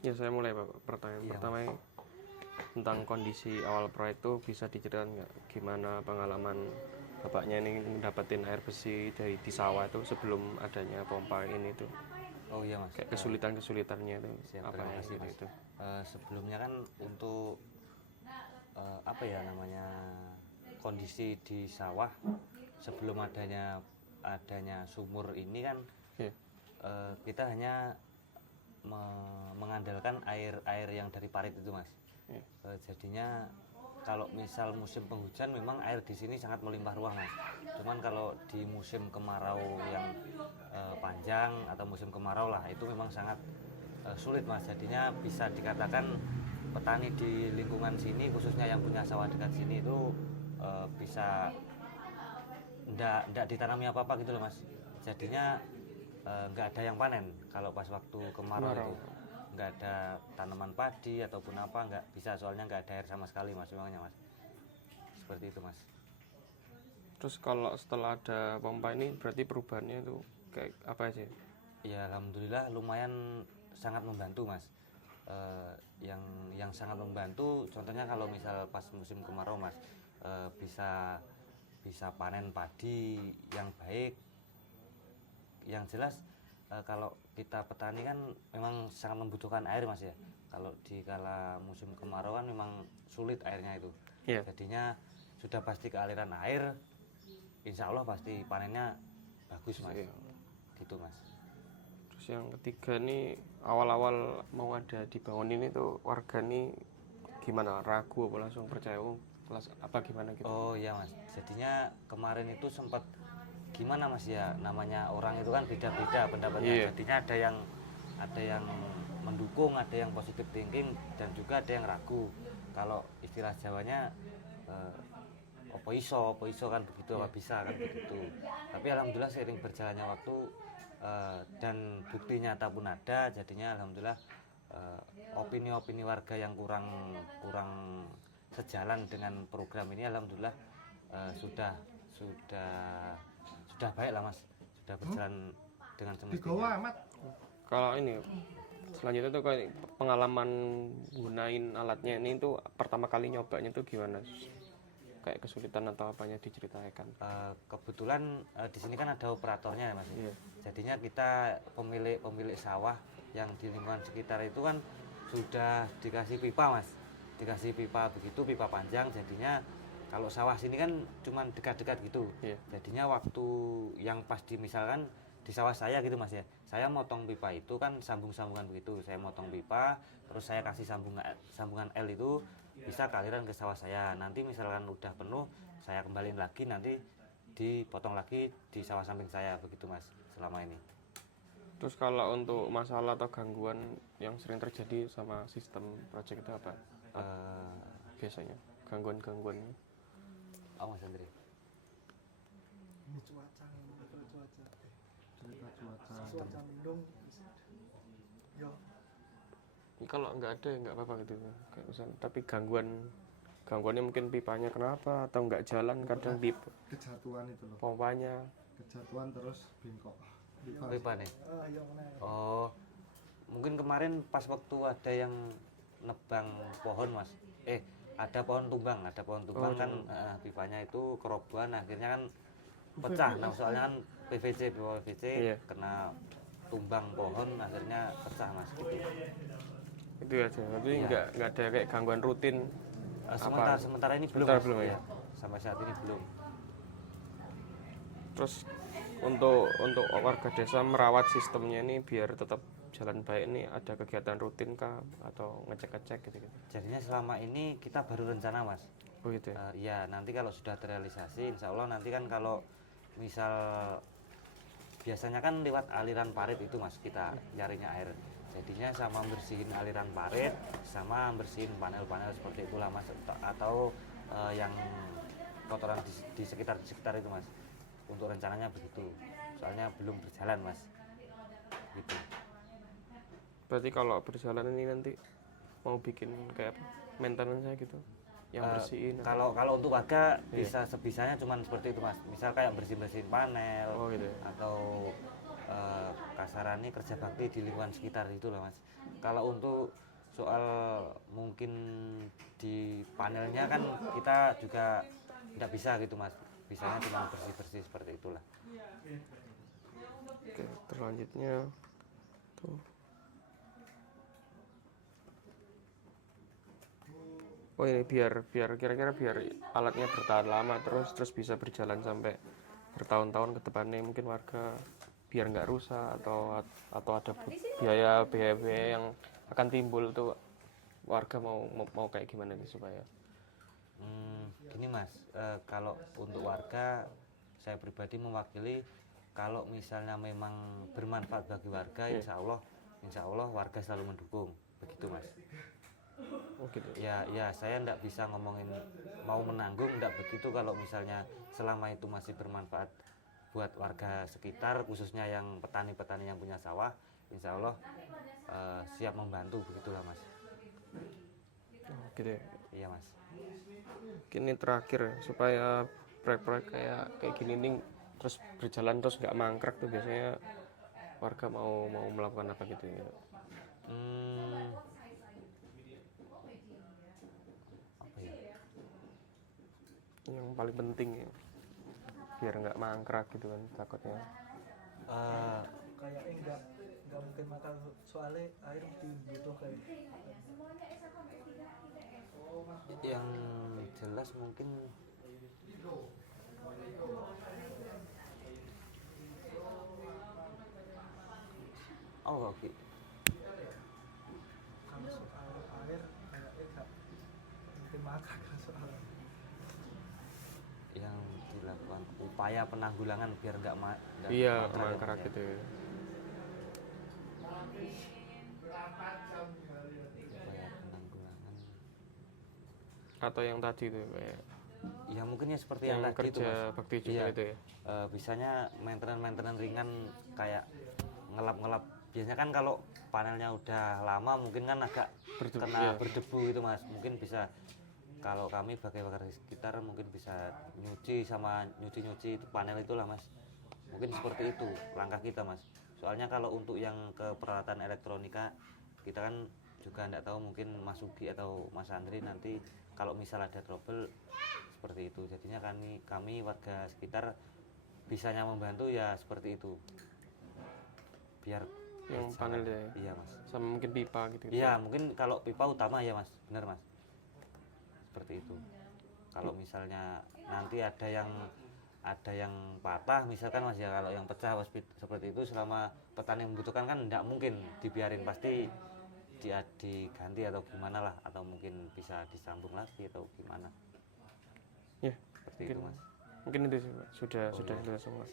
Ya saya mulai Pak. Pertanyaan Iya, pertama Mas. tentang kondisi awal proyek itu bisa diceritakan nggak gimana pengalaman bapaknya ini dapetin air bersih dari di sawah itu sebelum adanya pompa ini tuh Oh iya, Mas. kayak kesulitan-kesulitannya itu Siap, apa terima ya kasih, gitu Mas. itu. Sebelumnya kan untuk apa ya namanya kondisi di sawah sebelum adanya sumur ini kan Iya. kita hanya mengandalkan air yang dari parit itu, Mas. Iya. Jadinya kalau misal musim penghujan memang air di sini sangat melimpah ruah, Mas. Cuman kalau di musim kemarau yang panjang atau musim kemarau lah itu memang sangat sulit, Mas. Jadinya bisa dikatakan petani di lingkungan sini khususnya yang punya sawah dekat sini itu bisa ndak ditanami apa-apa gitu loh, Mas. Jadinya nggak ada yang panen kalau pas waktu kemarau itu, nggak ada tanaman padi ataupun apa, nggak bisa, soalnya nggak ada air sama sekali, Mas, memangnya, Mas, seperti itu, Mas. Terus kalau setelah ada pompa ini berarti perubahannya itu kayak apa aja? Ya alhamdulillah lumayan sangat membantu, Mas. Eh, yang sangat membantu contohnya kalau misal pas musim kemarau, Mas, bisa bisa panen padi yang baik. Yang jelas kalau kita petani kan memang sangat membutuhkan air, Mas, ya. Kalau di kala musim kemarau kan memang sulit airnya itu. Iya. Jadinya sudah pasti ke aliran air, insya Allah pasti panennya bagus, Mas. Iya. Gitu, Mas. Terus yang ketiga nih awal-awal mau ada dibangun ini tuh warga nih gimana, ragu apa langsung percaya apa gimana gitu? Oh iya, Mas, jadinya kemarin itu sempat gimana, Mas, ya, namanya orang itu kan beda-beda pendapatnya. Iya. Jadinya ada yang mendukung, ada yang positive thinking, dan juga ada yang ragu. Kalau istilah Jawanya opo iso kan begitu, apa bisa kan begitu. Tapi alhamdulillah seiring berjalannya waktu dan bukti nyata pun ada, jadinya alhamdulillah opini-opini warga yang kurang kurang sejalan dengan program ini alhamdulillah sudah baik lah, Mas, sudah berjalan dengan semestinya. Kalau ini selanjutnya tuh kayak pengalaman gunain alatnya ini tuh pertama kali nyobanya tuh gimana? Kayak kesulitan atau apanya diceritakan? Kebetulan di sini kan ada operatornya ya, Mas. Iya. Jadinya kita pemilik sawah yang di lingkungan sekitar itu kan sudah dikasih pipa, Mas. Dikasih pipa begitu, pipa panjang. Jadinya kalau sawah sini kan cuman dekat-dekat gitu. Iya. Jadinya waktu yang pas misalkan di sawah saya gitu, Mas, ya. Saya motong pipa itu kan sambungan begitu. Saya motong pipa, terus saya kasih sambungan L itu bisa kealiran ke sawah saya. Nanti misalkan udah penuh, saya kembaliin lagi, nanti dipotong lagi di sawah samping saya begitu, Mas, selama ini. Terus kalau untuk masalah atau gangguan yang sering terjadi sama sistem project itu apa? Biasanya gangguan-gangguannya? Oh, Mas Andri. Ini cuaca mendung ya. Ini kalau nggak ada ya nggak apa-apa gitu kayak misalnya, tapi gangguannya mungkin pipanya kenapa atau nggak jalan, kadang pipa Kejatuhan itu loh, pompanya kejatuhan terus bengkok Pipa nih. iya benar. Oh, mungkin kemarin pas waktu ada yang nebang pohon, Mas. Ada pohon tumbang kan pipanya itu kerobohan, akhirnya kan pecah. Nah, soalnya kan PVC Iya. kena tumbang pohon, akhirnya pecah, Mas, gitu. Itu aja, tapi Iya. nggak ada kayak gangguan rutin. Sementara ini belum, Sementara Mas. belum ya? Iya, sampai saat ini belum. Terus untuk warga desa merawat sistemnya ini biar tetap jalan baik, ini ada kegiatan rutin kah atau ngecek-ngecek gitu? Jadinya selama ini kita baru rencana, Mas. Oh gitu ya? Ya nanti kalau sudah terrealisasi, insya Allah nanti kan kalau misal biasanya kan lewat aliran parit itu, Mas, kita nyarinya air. Jadinya sama bersihin aliran parit, sama bersihin panel-panel seperti itulah, Mas, atau yang kotoran di sekitar itu, Mas. Untuk rencananya begitu. Soalnya belum berjalan, Mas. Gitu. Berarti kalau berjalan ini nanti mau bikin kayak apa? Maintenance-nya gitu? Yang bersihin? Kalau untuk warga bisa sebisanya cuman seperti itu, Mas. Misal kayak bersihin panel, Oh gitu ya? atau kasarannya kerja bakti di lingkungan sekitar itu lah mas. Kalau untuk soal mungkin di panelnya kan kita juga tidak bisa gitu mas, bisanya cuma bersih-bersih seperti itulah. Oke, terlanjutnya tuh. Oh ini biar kira-kira biar alatnya bertahan lama terus bisa berjalan sampai bertahun-tahun ke depannya, mungkin warga biar nggak rusak atau ada biaya yang akan timbul tuh, warga mau kayak gimana nih supaya Gini mas, kalau untuk warga saya pribadi mewakili, kalau misalnya memang bermanfaat bagi warga, insya Allah warga selalu mendukung, begitu mas. oh gitu. Ya saya ndak bisa ngomongin mau menanggung, ndak begitu. Kalau misalnya selama itu masih bermanfaat buat warga sekitar, khususnya yang petani-petani yang punya sawah, insya Allah siap membantu, begitulah mas. Oh, gitu ya. Iya mas. Ini terakhir ya, supaya proyek-proyek kayak gini nih terus berjalan terus nggak mangkrak tuh, biasanya warga mau melakukan apa gitu ya. Apa ya? Yang paling penting ya, biar nggak mangkrak gitu kan takutnya. Kayaknya nggak mungkin makan, soalnya air dibutuh kayak Yang jelas mungkin oke. kalau soal air kayaknya nggak mungkin makan soalnya. Yang dilakukan upaya penanggulangan biar nggak Iya, mangkrak mangkrak ya. gitu ya. Upaya penanggulangan. Atau yang tadi tuh kayak Ya mungkin ya seperti yang yang tadi itu kerja mas. bakti juga Iya. itu ya. Bisanya maintenance ringan kayak ngelap-ngelap. Biasanya kan kalau panelnya udah lama mungkin kan agak Berdebu, kena iya. berdebu gitu mas. Mungkin bisa, kalau kami sebagai warga di sekitar mungkin bisa nyuci sama nyuci itu panel itulah mas. Mungkin seperti itu langkah kita mas. Soalnya kalau untuk yang ke peralatan elektronika kita kan juga tidak tahu, mungkin Mas Sugi atau Mas Andri nanti kalau misal ada trouble seperti itu. Jadinya kami warga sekitar bisanya membantu ya seperti itu. Biar Yang berjalan. panel deh. Iya mas. Sama mungkin pipa gitu. Iya mungkin kalau pipa utama ya mas, benar mas. Seperti itu. Kalau misalnya nanti ada yang patah misalkan mas ya, kalau yang pecah seperti itu, selama petani membutuhkan kan tidak mungkin dibiarin, pasti diganti atau gimana lah, atau mungkin bisa disambung lagi atau gimana. Ya, Seperti itu mas. mungkin itu sih, Pak. Sudah iya. itu semua.